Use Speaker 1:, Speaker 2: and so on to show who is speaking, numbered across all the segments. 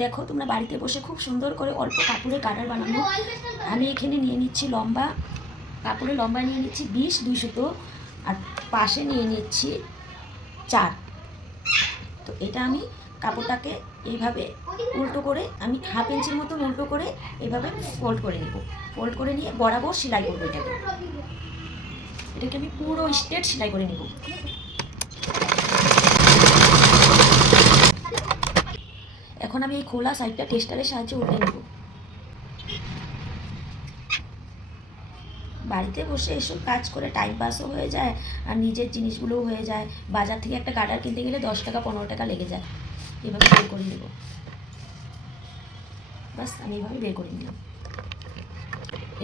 Speaker 1: দেখো, তোমরা বাড়িতে বসে খুব সুন্দর করে অল্প কাপড়ে কাটার বানানো। আমি এখানে নিয়ে নিচ্ছি লম্বা কাপড়ে লম্বা নিয়ে নিচ্ছি বিশ, দুই আর পাশে নিয়ে নিচ্ছি চার। তো এটা আমি কাপড়টাকে এইভাবে উল্টো করে, আমি হাফ ইঞ্চির মতন উল্টো করে এইভাবে ফোল্ড করে নেব। ফোল্ড করে নিয়ে বরাবর সেলাই করব এটাকে। এটাকে আমি পুরো স্ট্রেট সেলাই করে নেব। এখন আমি এই খোলা সাইডটা টেস্টারের সাহায্যে উল্টে নেব। বাড়িতে বসে এসব কাজ করে টাইম পাসও হয়ে যায় আর নিজের জিনিসগুলোও হয়ে যায়। বাজার থেকে একটা গার্ডার কিনতে গেলে দশ টাকা, পনেরো টাকা লেগে যায়। এভাবে বের করে নেব। বাস, আমি এভাবে বের করে নিলাম।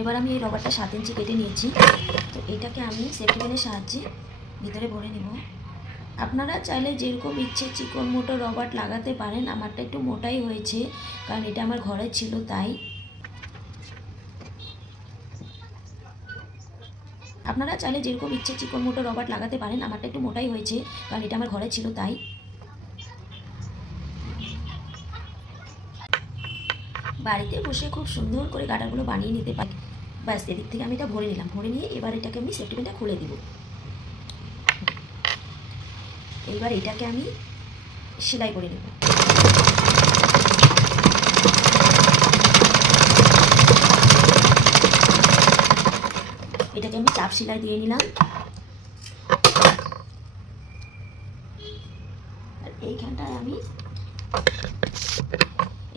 Speaker 1: এবার আমি এই রবারটা সাত ইঞ্চি কেটে নিয়েছি। তো এটাকে আমি সেফটি পেনের সাহায্যে ভিতরে ভরে নেব। আপনারা চাইলে যেরকম ইচ্ছে চিকন মোটো রবার্ট লাগাতে পারেন, আমারটা একটু মোটাই হয়েছে, কারণ এটা আমার ঘরে ছিল তাই। আপনারা চাইলে যেরকম ইচ্ছে চিকন মোটো রবার্ট লাগাতে পারেন, আমারটা একটু মোটাই হয়েছে, কারণ এটা আমার ঘরে ছিল তাই। বাড়িতে বসে খুব সুন্দর করে গাডারগুলো বানিয়ে নিতে পারি। ব্যাস, এদিক থেকে আমি এটা ভরে নিলাম। ভরে নিয়ে এবার এটাকে আমি সেফটি খুলে দিব। এইবার এটাকে আমি সেলাই করে নেব। এটাকে আমি চাপ সেলাই দিয়ে নিলাম। আর এইখানটায় আমি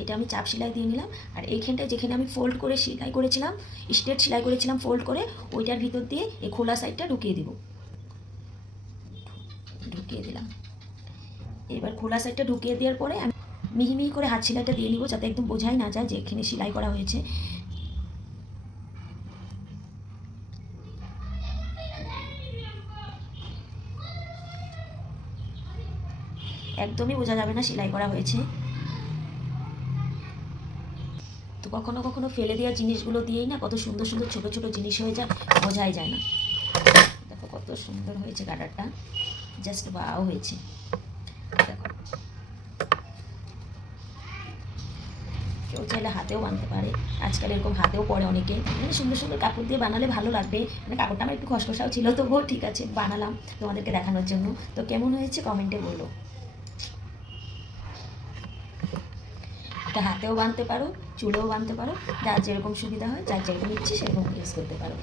Speaker 1: এটা আমি চাপ সেলাই দিয়ে নিলাম। আর এইখানটায় যেখানে আমি ফোল্ড করে সেলাই করেছিলাম স্ট্রেট সেলাই করেছিলাম ফোল্ড করে, ওইটার ভিতর দিয়ে এই খোলা সাইডটা ঢুকিয়ে দিব। ঢুকিয়ে দিলাম। এবার খোলা সাইডটা ঢুকিয়ে দেওয়ার পরে আমি মিহি মিহি করে হাত সেলাইটা দিয়ে নিব যাতে একদম বোঝাই না যায় যে এখানে সেলাই করা হয়েছে। একদমই বোঝা যাবে না সেলাই করা হয়েছে। তো কখনো কখনো ফেলে দেওয়া জিনিসগুলো দিয়েই না কত সুন্দর সুন্দর ছোট ছোট জিনিস হয়ে যায়, বোঝাই যায় না। দেখো কত সুন্দর হয়েছে গার্ডারটা জাস্ট বাও হয়েছে। কেউ চাইলে হাতেও বানতে পারে। আজকাল এরকম হাতেও পরে অনেকে। মানে সুন্দর সুন্দর কাপড় দিয়ে বানালে ভালো লাগবে। মানে কাপড়টা আমার একটু খসখসাও ছিল, তবুও ঠিক আছে, বানালাম তোমাদেরকে দেখানোর জন্য। তো কেমন হয়েছে কমেন্টে বলো। হাতেও বানতে পারো, চুলেও বানতে পারো, যার যেরকম সুবিধা হয়, যার যেরকম ইচ্ছে সেরকম ইউজ করতে পারো।